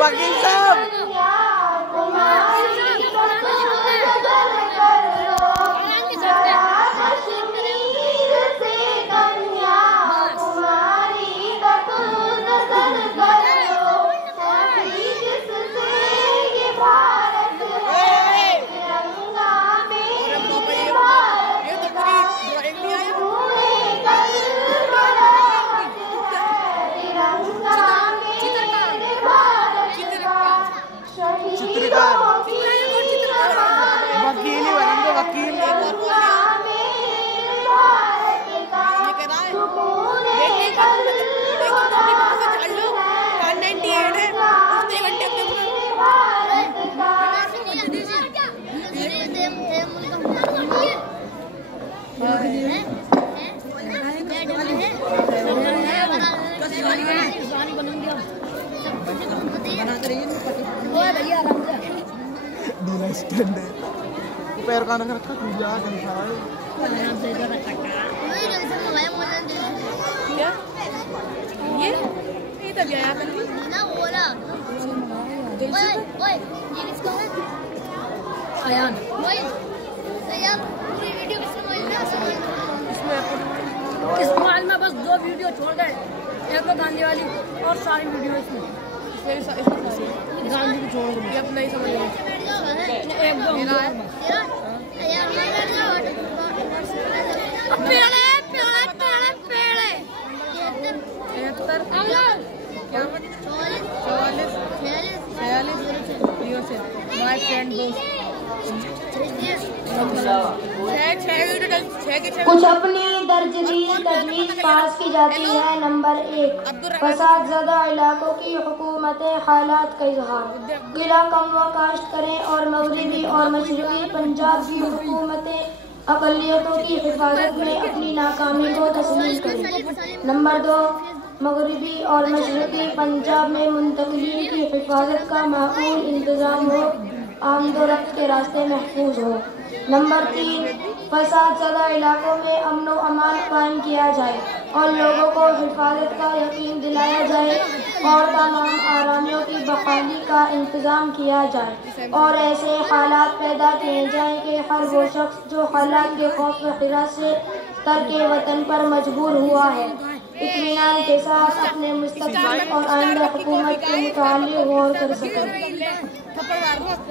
वकील साहब वकील ही बनेंगे वकील पैर का नंबर रखा तुझे आ गया क्या ये तब आया ना बोला ओए ओए ये किसका है अयान ओए यार पूरी वीडियो किसने मोबाइल में इसमें इस मोबाइल में बस 2 वीडियो छोड़ गए एक तो गांधी वाली और सारी वीडियो इसमें गांधी की छोड़ दो ये अब नहीं समझ एकदम पेड़े पेड़े पेड़े पेड़े 44 माय फ्रेंड दोस्त कुछ अपनी दर्जदी तजवीज़ पास की जाती है। नंबर 1, फसाद ज़दा इलाकों की हुकूमत हालात का इजहार। गिला कमवा काश्त करें और मगरिबी और मशरक़ी पंजाब की हुकूमतें अक़लियतों की हिफाजत में अपनी नाकामी को तस्लीम करें। नंबर 2, मगरिबी और मशरक़ी पंजाब में मुंतकिलीन की हिफाजत का माकूल इंतज़ाम हो, आमदोरफ्त के रास्ते महफूज हो। नंबर 3, फसाद ज़दा इलाकों में अमन व अमान कायम किया जाए और लोगों को हिफाजत का यकीन दिलाया जाए और तमाम आरामियों की बहाली का इंतज़ाम किया जाए और ऐसे हालात पैदा किए जाएँ कि हर वो शख्स जो हालात के खौफ व हिरास से तर्के वतन पर मजबूर हुआ है इत्मीनान के साथ अपने मुस्तक़बिल और आइंदा हुकूमत के मुताल्लिक़ गौर कर सके।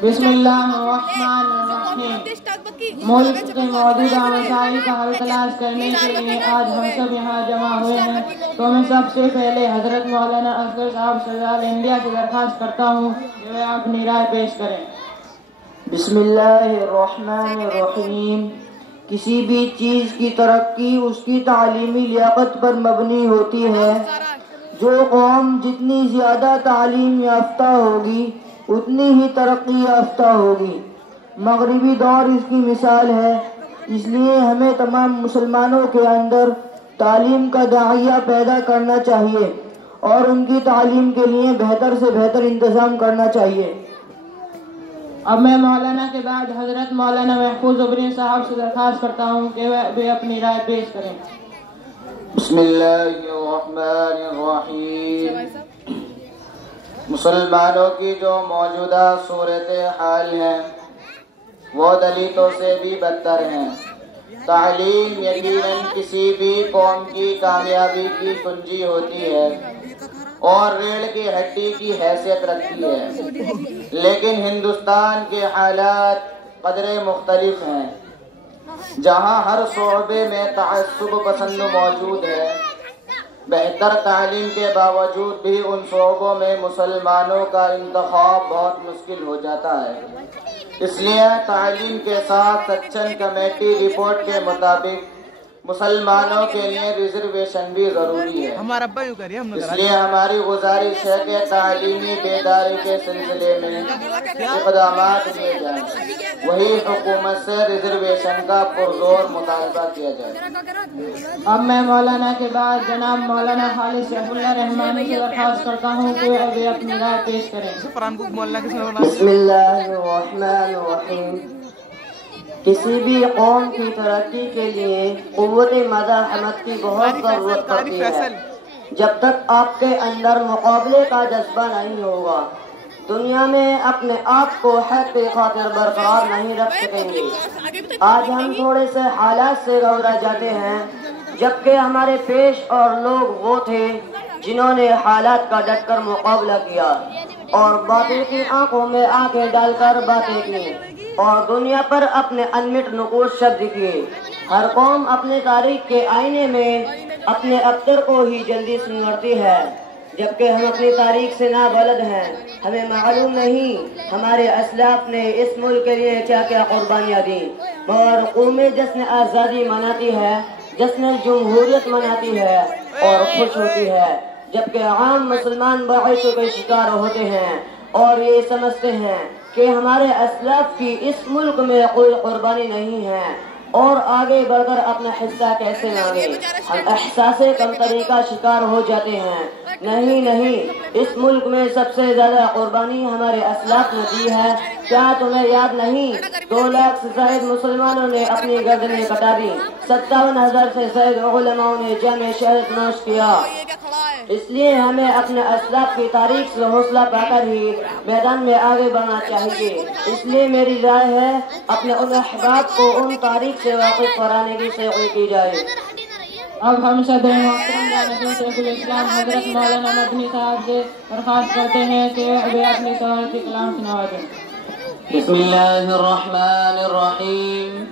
बिस्मिल्लाहिर्रहमानिर्रहीम। मुल्क के मौजूदा मसाइल का हल तलाश करने के लिए आज हम सब यहाँ जमा हुए हैं, तो मैं सबसे पहले हजरत मौलाना असगर साहब सदर इंडिया से दरख्वास्त करता हूँ कि वे अपनी राय पेश करें। बिस्मिल्लाहिर्रहमानिर्रहीम। किसी भी चीज़ की तरक्की उसकी तालीमी लियाकत पर मबनी होती है। जो कौम जितनी ज़्यादा तालीम याफ्ता होगी उतनी ही तरक्की याफ्ता होगी। मगरिबी दौर इसकी मिसाल है। इसलिए हमें तमाम मुसलमानों के अंदर तालीम का दाइया पैदा करना चाहिए और उनकी तालीम के लिए बेहतर से बेहतर इंतज़ाम करना चाहिए। अब मैं मौलाना के बाद हजरत मौलाना महफूज उबरी साहब से दरख्वास्त करता हूँ कि वे अपनी राय पेश करें। बिस्मिल्लाहिर्रहमानिर्रहीम। मुसलमानों की जो मौजूदा सूरत हाल है वो दलितों से भी बदतर है। तालीम यकीनन किसी भी कौम की कामयाबी की कुंजी होती है और रीढ़ की हड्डी की हैसियत रखती है, लेकिन हिंदुस्तान के हालात कदरे मुख्तलिफ हैं। जहाँ हर शोबे में तअस्सुब पसंद मौजूद है, बेहतर तालीम के बावजूद भी उन शोबों में मुसलमानों का इंतखाब बहुत मुश्किल हो जाता है। इसलिए तालीम के साथ सच्चन कमेटी रिपोर्ट के मुताबिक मुसलमानों के लिए रिजर्वेशन भी जरूरी है। इसलिए हमारी गुजारिश है कि तालीमी बेदारी के सिलसिले में इक़दामात किए जाएं, वही हुकूमत से रिजर्वेशन का पुरजोर मुतालबा किया जाए। अब मैं मौलाना के बाद जनाब मौलाना खालिद सैफुल्लाह रहमानी से दरख्वास्त करता हूँ कि वे अपनी राय पेश करें। बिस्मिल्लाहिर्रहमानिर्रहीम। किसी भी कौम की तरक्की के लिए क़ुव्वत मज़ाहमत की बहुत ज़रूरत पड़ती है। जब तक आपके अंदर मुक़ाबले का जज्बा नहीं होगा, دنیا میں اپنے آپ کو حق کی خاطر برقرار نہیں رکھ سکیں گے۔ آج ہم تھوڑے سے حالات سے گھبرا جاتے ہیں، جبکہ ہمارے پیش اور لوگ وہ تھے جنہوں نے حالات کا ڈٹ کر مقابلہ کیا اور باطل کی آنکھوں میں آنکھیں ڈال کر باتیں کی اور دنیا پر اپنے انمٹ نقوش شبد کیے۔ ہر قوم اپنے تاریخ کے آئینے میں اپنے ابتر کو ہی جلدی سنورتی ہے، جبکہ ہم اپنی تاریخ سے نابلد ہیں۔ ہمیں معلوم نہیں ہمارے اسلاف نے اس ملک کے لیے کیا کیا قربانیاں دیں، مگر قومیں جشن آزادی مناتی ہے، جشن جمہوریت مناتی ہے اور خوش ہوتی ہے، جبکہ عام مسلمان باعثوں کے شکار ہوتے ہیں اور یہ سمجھتے ہیں کہ ہمارے اسلاف کی اس ملک میں کوئی قربانی نہیں ہے اور آگے بڑھ کر اپنا حصہ کیسے مانگے۔ ہم احساس کمتری کا شکار ہو جاتے ہیں۔ نہیں، اس ملک میں سب سے زیادہ قربانی ہمارے اسلاف نے دی ہے۔ کیا تمہیں یاد نہیں 2 لاکھ سے زائد مسلمانوں نے اپنی گردنیں کٹا دی، 57,000 سے زائد علماء نے جام شہادت نوش کیا۔ اس لیے ہمیں اپنے اسلاف کی تاریخ سے حوصلہ پا کر ہی میدان میں آگے بڑھنا چاہیے۔ اس لیے میری رائے ہے اپنے ان احباب کو ان تاریخ سے واقف کرانے کی سعی کی جائے۔ اب ہم سب محترم جانب شیخ الاسلام حضرت مولانا مدنی صاحب سے درخواست کرتے ہیں کہ وہ اپنی صحافتی کلام سنوائیں۔ بسم اللہ الرحمن الرحیم۔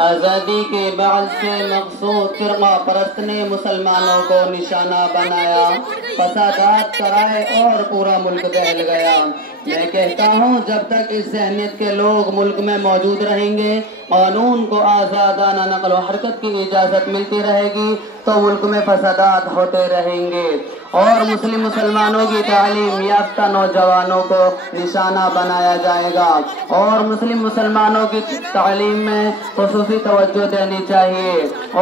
آزادی کے بعد سے مقصود فرقہ پرست نے مسلمانوں کو نشانہ بنایا، فسادات کرائے اور پورا ملک دہل گیا۔ میں کہتا ہوں جب تک اس ذہنیت کے لوگ ملک میں موجود رہیں گے، قانون کو آزادانہ نقل و حرکت کی اجازت ملتی رہے گی تو ملک میں فسادات ہوتے رہیں گے اور مسلمانوں کی تعلیم یافتہ نوجوانوں کو نشانہ بنایا جائے گا اور مسلمانوں کی تعلیم میں خصوصی توجہ دینی چاہیے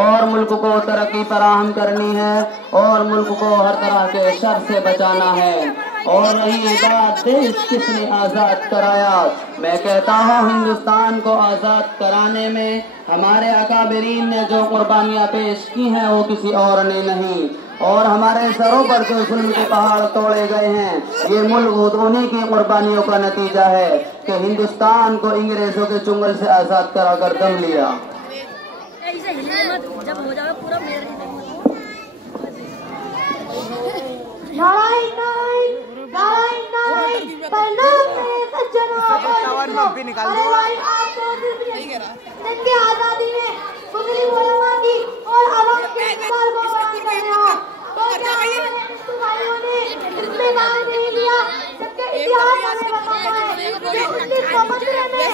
اور ملک کو ترقی فراہم کرنی ہے اور ملک کو ہر طرح کے شر سے بچانا ہے۔ اور رہی بات دیش کس نے آزاد کرایا، میں کہتا ہوں ہندوستان کو آزاد کرانے میں ہمارے اکابرین نے جو قربانیاں پیش کی ہیں وہ کسی اور نے نہیں، اور ہمارے سروں پر جو ظلم کے پہاڑ توڑے گئے ہیں یہ ملک انہی کی قربانیوں کا نتیجہ ہے کہ ہندوستان کو انگریزوں کے چنگل سے آزاد کرا کر دم لیا۔ آزادی میں مسلم علماء کی اور عوام کے اقبال کو بیان کرنے ہو تو بھائیوں نے اس میں کام نہیں لیا، جبکہ اتحاد ہمیں بتانا ہے کہ 1915 میں